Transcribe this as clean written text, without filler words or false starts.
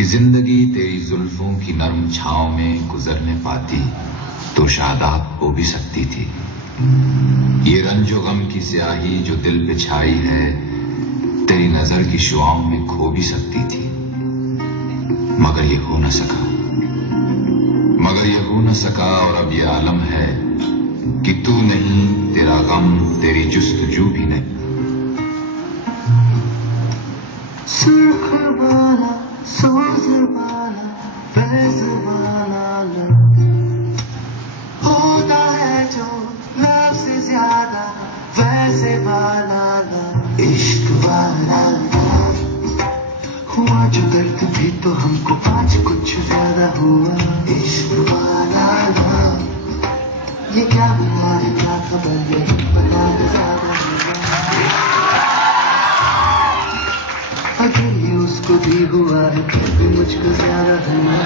कि जिंदगी तेरी जुल्फों की नर्म छांव में गुजरने पाती तो शादाब हो भी सकती थी। ये रंजो गम की स्याही जो दिल पे छाई है तेरी नजर की शुआओं में खो भी सकती थी, मगर ये हो न सका, और अब ये आलम है कि तू नहीं, तेरा गम, तेरी जुस्तजू भी नहीं। सुर्ख वाला सोज वाला फैज वाला होता है जो लब से ज्यादा वैसे वाला इश्क वाला हुआ जो दर्द भी तो हमको आज कुछ ज्यादा हुआ। इश्क वाला ये क्या हुआ है क्या खबर है बता दो ज्यादा अगर ये उसको भी हुआ है फिर भी मुझको ज्यादा हुआ।